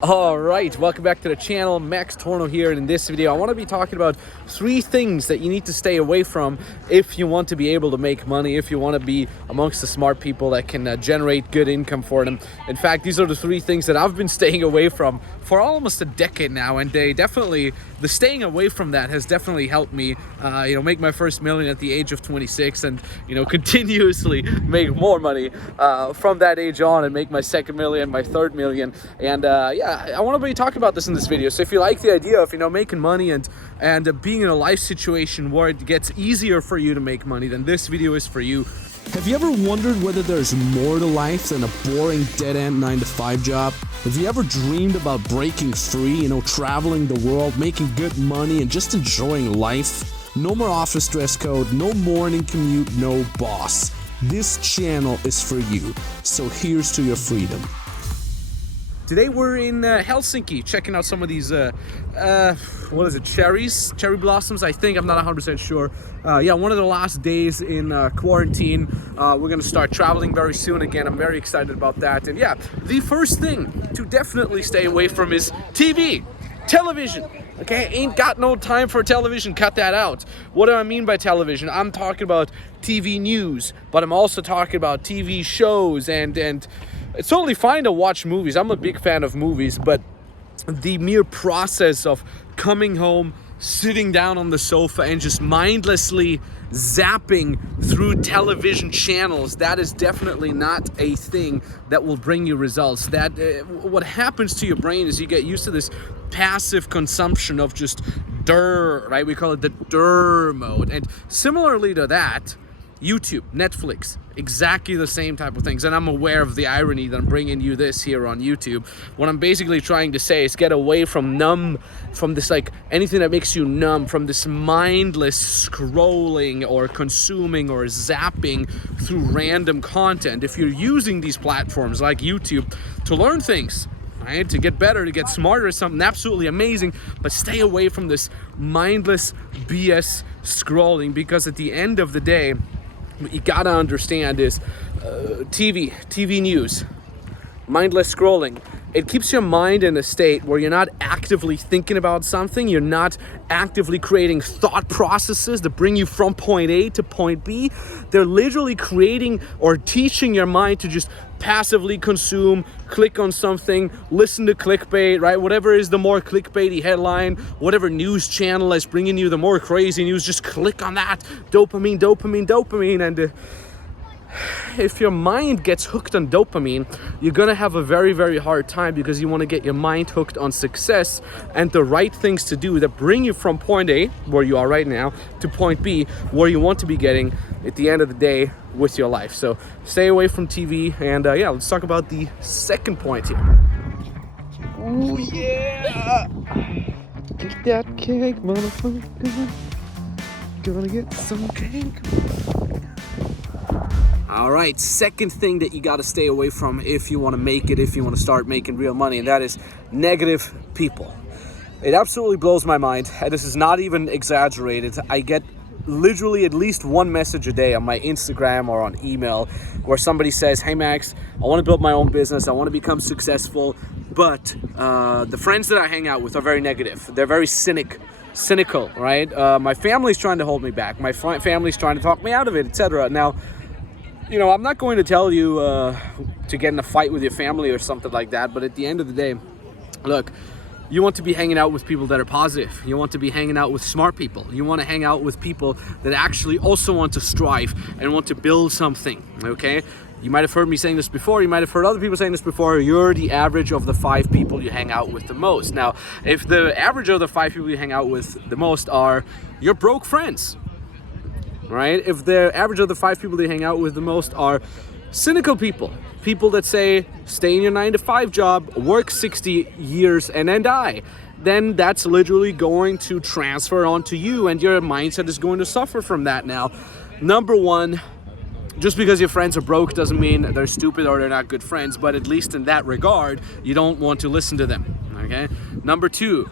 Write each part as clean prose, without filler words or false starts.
Alright, welcome back to the channel. Max Tornow here, and in this video I want to be talking about 3 things that you need to stay away from if you want to be able to make money, if you want to be amongst the smart people that can generate good income for them. In fact, these are the 3 things that I've been staying away from for almost a decade now, and the staying away from that has definitely helped me make my first million at the age of 26 and continuously make more money from that age on and make my second million, my third million. And I want to be talking about this in this video. So if you like the idea of making money and being in a life situation where it gets easier for you to make money, then this video is for you. Have you ever wondered whether there's more to life than a boring dead-end 9-to-5 job? Have you ever dreamed about breaking free, traveling the world, making good money, and just enjoying life? No more office dress code, no morning commute, no boss. This channel is for you, so here's to your freedom. Today we're in Helsinki, checking out some of these, cherry blossoms, I think. I'm not 100% sure. One of the last days in quarantine. We're gonna start traveling very soon again. I'm very excited about that. And yeah, the first thing to definitely stay away from is television. Okay, ain't got no time for television, cut that out. What do I mean by television? I'm talking about TV news, but I'm also talking about TV shows and it's totally fine to watch movies. I'm a big fan of movies, but the mere process of coming home, sitting down on the sofa and just mindlessly zapping through television channels, that is definitely not a thing that will bring you results. What happens to your brain is you get used to this passive consumption of just right? We call it the mode. And similarly to that, YouTube, Netflix, exactly the same type of things. And I'm aware of the irony that I'm bringing you this here on YouTube. What I'm basically trying to say is get away from this, anything that makes you numb, from this mindless scrolling or consuming or zapping through random content. If you're using these platforms like YouTube to learn things, right, to get better, to get smarter, is something absolutely amazing, but stay away from this mindless BS scrolling, because at the end of the day, what you gotta understand is TV news, mindless scrolling, it keeps your mind in a state where you're not actively thinking about something, you're not actively creating thought processes that bring you from point A to point B. They're literally creating or teaching your mind to just passively consume, click on something, listen to clickbait, right? Whatever is the more clickbaity headline, whatever news channel is bringing you the more crazy news, just click on that. Dopamine. And if your mind gets hooked on dopamine, you're gonna have a very, very hard time, because you want to get your mind hooked on success and the right things to do that bring you from point A, where you are right now, to point B, where you want to be getting at the end of the day with your life. So stay away from TV, and let's talk about the second point here. Oh yeah! Get that cake, motherfucker. Gonna get some cake. All right, second thing that you got to stay away from if you want to make it, if you want to start making real money, and that is negative people. It absolutely blows my mind, and this is not even exaggerated. I get literally at least one message a day on my Instagram or on email where somebody says, "Hey Max, I want to build my own business, I want to become successful, but the friends that I hang out with are very negative. They're very cynical, right? My family's trying to hold me back. My family's trying to talk me out of it, etc." Now, I'm not going to tell you to get in a fight with your family or something like that, but at the end of the day, look, you want to be hanging out with people that are positive. You want to be hanging out with smart people. You want to hang out with people that actually also want to strive and want to build something, okay? You might have heard me saying this before. You might have heard other people saying this before. You're the average of the 5 people you hang out with the most. Now, if the average of the 5 people you hang out with the most are your broke friends, right? If the average of the 5 people they hang out with the most are cynical people that say, stay in your 9-to-5 job, work 60 years and then die, then that's literally going to transfer onto you, and your mindset is going to suffer from that. Now, number one, just because your friends are broke doesn't mean they're stupid or they're not good friends, but at least in that regard, you don't want to listen to them, okay? Number two,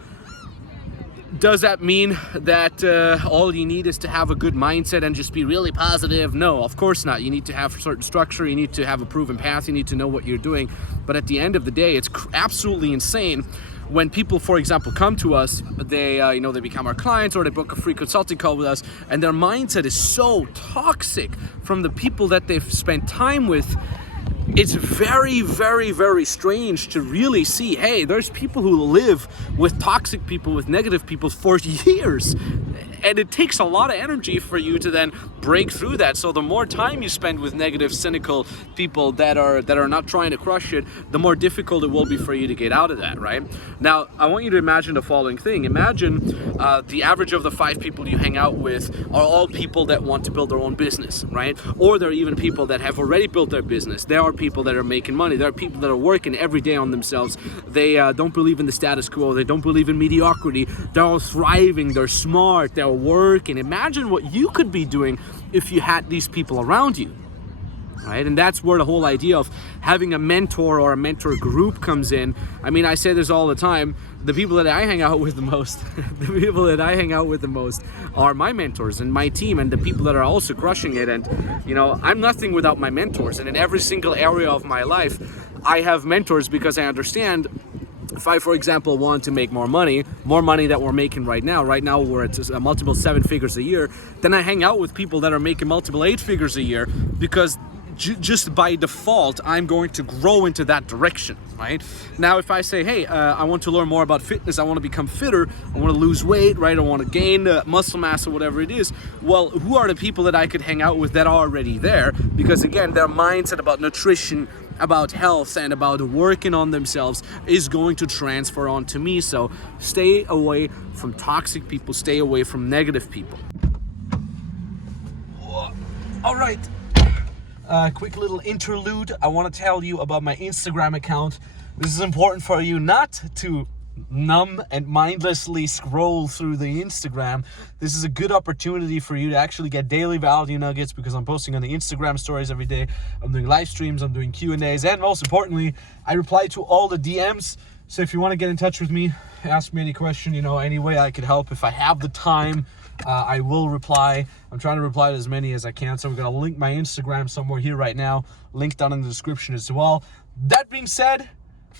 Does that mean that all you need is to have a good mindset and just be really positive? No, of course not. You need to have a certain structure. You need to have a proven path. You need to know what you're doing. But at the end of the day, it's absolutely insane when people, for example, come to us, they they become our clients or they book a free consulting call with us, and their mindset is so toxic from the people that they've spent time with. It's very, very, very strange to really see, hey, there's people who live with toxic people, with negative people for years. And it takes a lot of energy for you to then break through that. So the more time you spend with negative, cynical people that are not trying to crush it, the more difficult it will be for you to get out of that, right? Now, I want you to imagine the following thing. Imagine the average of the 5 people you hang out with are all people that want to build their own business, right? Or they're even people that have already built their business. There are people that are making money. There are people that are working every day on themselves. They don't believe in the status quo. They don't believe in mediocrity. They're all thriving. They're smart. They're working. Imagine what you could be doing if you had these people around you, right? And that's where the whole idea of having a mentor or a mentor group comes in. I mean, I say this all the time. The people that I hang out with the most, are my mentors and my team and the people that are also crushing it. And, I'm nothing without my mentors. And in every single area of my life, I have mentors because I understand if I, for example, want to make more money that we're making right now we're at multiple 7 figures a year, then I hang out with people that are making multiple 8 figures a year because just by default, I'm going to grow into that direction, right? Now, if I say, hey, I want to learn more about fitness, I want to become fitter, I want to lose weight, right? I want to gain muscle mass or whatever it is. Well, who are the people that I could hang out with that are already there? Because again, their mindset about nutrition, about health, and about working on themselves is going to transfer on to me. So stay away from toxic people, stay away from negative people. All right. Quick little interlude. I want to tell you about my Instagram account. This is important for you not to numb and mindlessly scroll through the Instagram. This is a good opportunity for you to actually get daily value nuggets because I'm posting on the Instagram stories every day. I'm doing live streams, I'm doing Q&As, and most importantly, I reply to all the DMs. So if you want to get in touch with me, ask me any question, any way I could help. If I have the time, I will reply. I'm trying to reply to as many as I can. So we're going to link my Instagram somewhere here right now. Link down in the description as well. That being said,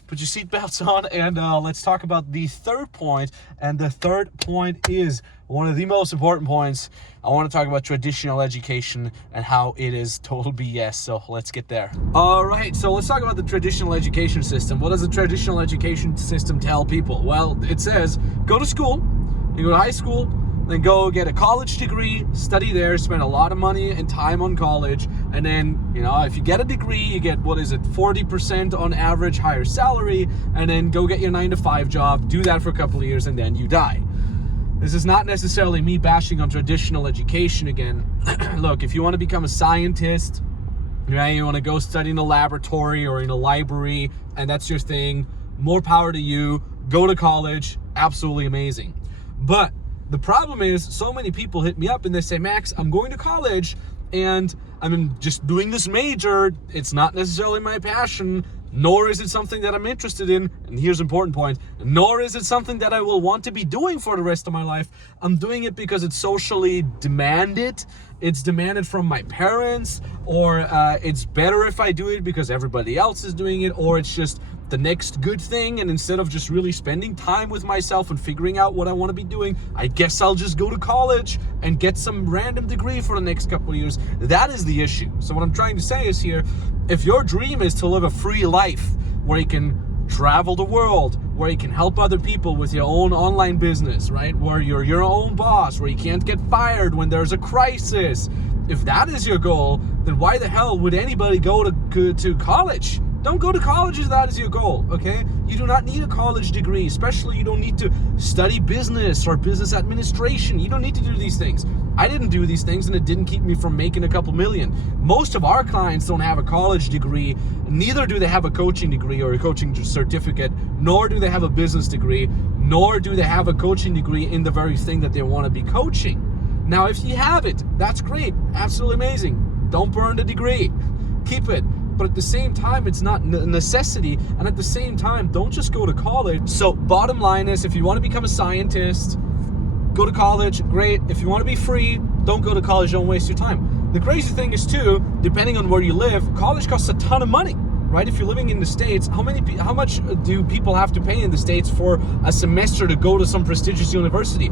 put your seatbelts on and let's talk about the third point. And the third point is one of the most important points. I want to talk about traditional education and how it is total BS. So let's get there. All right, so let's talk about the traditional education system. What does the traditional education system tell people? Well, it says go to school, you go to high school, then go get a college degree, study there, spend a lot of money and time on college, and then, if you get a degree, you get, 40% on average higher salary, and then go get your 9-to-5 job, do that for a couple of years, and then you die. This is not necessarily me bashing on traditional education again. Look, if you want to become a scientist, right, you want to go study in a laboratory or in a library, and that's your thing, more power to you. Go to college, absolutely amazing. But the problem is, so many people hit me up and they say, Max, I'm going to college and I'm just doing this major. It's not necessarily my passion, nor is it something that I'm interested in. And here's an important point, nor is it something that I will want to be doing for the rest of my life. I'm doing it because it's socially demanded. It's demanded from my parents, or it's better if I do it because everybody else is doing it, or it's just the next good thing, and instead of just really spending time with myself and figuring out what I want to be doing, I guess I'll just go to college and get some random degree for the next couple of years. That is the issue. So what I'm trying to say is here, if your dream is to live a free life where you can travel the world, where you can help other people with your own online business, right, where you're your own boss, where you can't get fired when there's a crisis, if that is your goal, then why the hell would anybody go to college? Don't go to college if that is your goal, okay? You do not need a college degree, especially you don't need to study business or business administration. You don't need to do these things. I didn't do these things and it didn't keep me from making a couple million. Most of our clients don't have a college degree, neither do they have a coaching degree or a coaching certificate, nor do they have a business degree, nor do they have a coaching degree in the very thing that they want to be coaching. Now, if you have it, that's great, absolutely amazing. Don't burn the degree, keep it. But at the same time, it's not a necessity. And at the same time, don't just go to college. So bottom line is, if you want to become a scientist, go to college, great. If you want to be free, don't go to college, don't waste your time. The crazy thing is too, depending on where you live, college costs a ton of money, right? If you're living in the States, how much do people have to pay in the States for a semester to go to some prestigious university?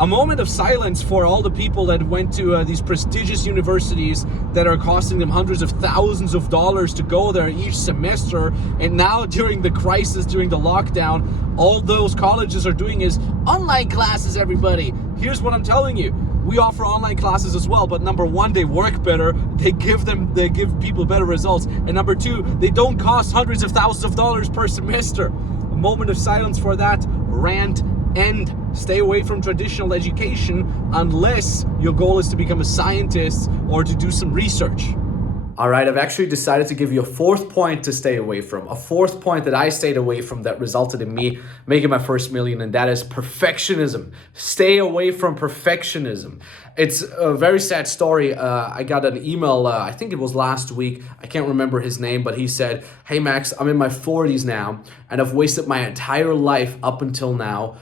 A moment of silence for all the people that went to these prestigious universities that are costing them hundreds of thousands of dollars to go there each semester. And now during the crisis, during the lockdown, all those colleges are doing is online classes, everybody. Here's what I'm telling you. We offer online classes as well, but number one, they work better. They give people better results. And number two, they don't cost hundreds of thousands of dollars per semester. A moment of silence for that rant. And stay away from traditional education unless your goal is to become a scientist or to do some research. All right, I've actually decided to give you a fourth point to stay away from. A fourth point that I stayed away from that resulted in me making my first million, and that is perfectionism. Stay away from perfectionism. It's a very sad story. I got an email, I think it was last week. I can't remember his name, but he said, "Hey Max, I'm in my 40s now, and I've wasted my entire life up until now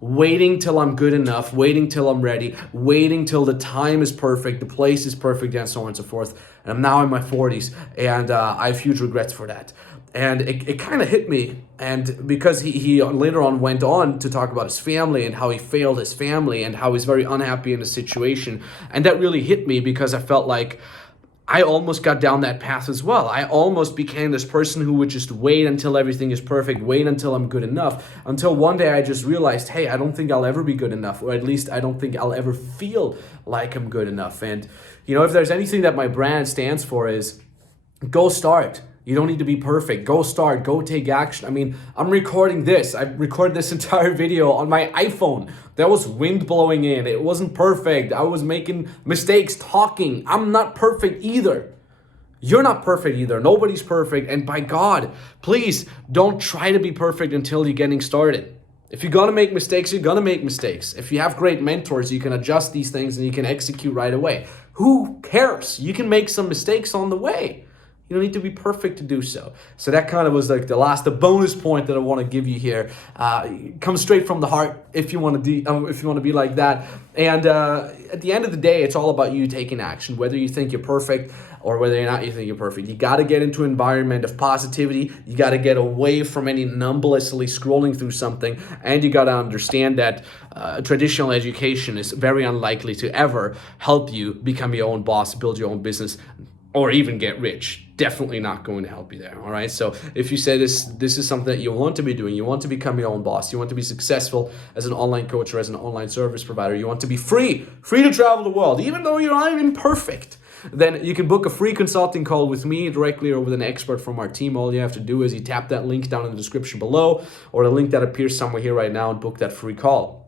waiting till I'm good enough, waiting till I'm ready, waiting till the time is perfect, the place is perfect, and so on and so forth. And I'm now in my 40s, and I have huge regrets for that." And it kind of hit me, and because he later on went on to talk about his family and how he failed his family and how he's very unhappy in the situation, and that really hit me because I felt like I almost got down that path as well. I almost became this person who would just wait until everything is perfect, wait until I'm good enough, until one day I just realized, hey, I don't think I'll ever be good enough, or at least I don't think I'll ever feel like I'm good enough. And, you know, if there's anything that my brand stands for is go start. You don't need to be perfect. Go start, go take action. I mean, I'm recording this. I recorded this entire video on my iPhone. There was wind blowing in. It wasn't perfect. I was making mistakes talking. I'm not perfect either. You're not perfect either. Nobody's perfect. And by God, please don't try to be perfect until you're getting started. If you're gonna make mistakes, you're gonna make mistakes. If you have great mentors, you can adjust these things and you can execute right away. Who cares? You can make some mistakes on the way. You don't need to be perfect to do so. So that kind of was like the bonus point that I want to give you here. Comes straight from the heart if you want to be like that. And at the end of the day, it's all about you taking action. Whether you think you're perfect or whether or not you think you're perfect, you got to get into an environment of positivity. You got to get away from any numblessly scrolling through something, and you got to understand that traditional education is very unlikely to ever help you become your own boss, build your own business, or even get rich. Definitely not going to help you there, all right? So if you say this is something that you want to be doing, you want to become your own boss, you want to be successful as an online coach or as an online service provider, you want to be free to travel the world, even though you're not even perfect, then you can book a free consulting call with me directly or with an expert from our team. All you have to do is you tap that link down in the description below or the link that appears somewhere here right now and book that free call.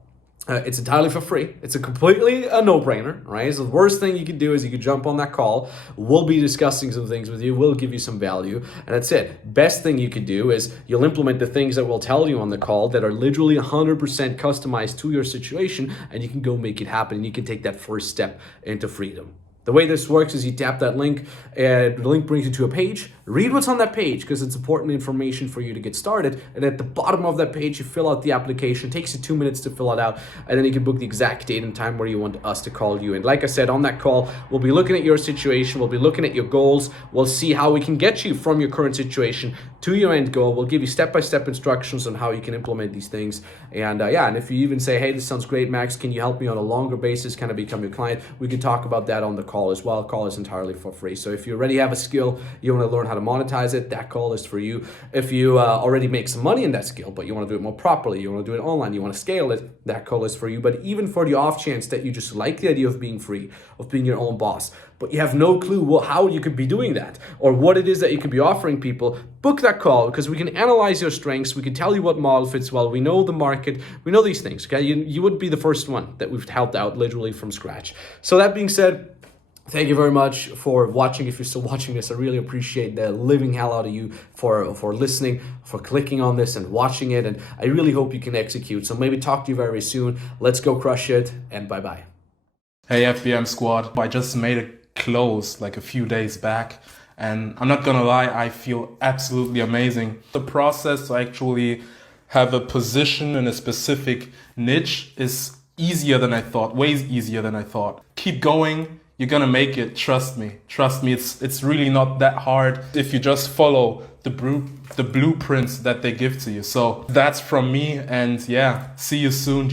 It's entirely for free. It's completely a no-brainer, right? So the worst thing you could do is you could jump on that call. We'll be discussing some things with you. We'll give you some value, and that's it. Best thing you could do is you'll implement the things that we'll tell you on the call that are literally 100% customized to your situation, and you can go make it happen, and you can take that first step into freedom. The way this works is you tap that link, and the link brings you to a page. Read what's on that page because it's important information for you to get started. And at the bottom of that page, you fill out the application. It takes you 2 minutes to fill it out, and then you can book the exact date and time where you want us to call you. And like I said, on that call, we'll be looking at your situation. We'll be looking at your goals. We'll see how we can get you from your current situation to your end goal. We'll give you step-by-step instructions on how you can implement these things. And and if you even say, hey, this sounds great, Max, can you help me on a longer basis? Can I become your client? We can talk about that on the call as well. Call is entirely for free. So if you already have a skill, you want to learn how to monetize it, that call is for you. If you already make some money in that skill, but you want to do it more properly, you want to do it online, you want to scale it, that call is for you. But even for the off chance that you just like the idea of being free, of being your own boss, but you have no clue how you could be doing that or what it is that you could be offering people, book that call because we can analyze your strengths. We can tell you what model fits well. We know the market. We know these things. Okay, you would be the first one that we've helped out literally from scratch. So that being said, thank you very much for watching. If you're still watching this, I really appreciate the living hell out of you for listening, for clicking on this and watching it. And I really hope you can execute. So maybe talk to you very soon. Let's go crush it, and bye-bye. Hey FBM squad, I just made a close like a few days back, and I'm not gonna lie, I feel absolutely amazing. The process to actually have a position in a specific niche is easier than I thought, way easier than I thought. Keep going, you're gonna make it, trust me. Trust me, it's really not that hard if you just follow the blueprints that they give to you. So that's from me, and yeah, see you soon, GG.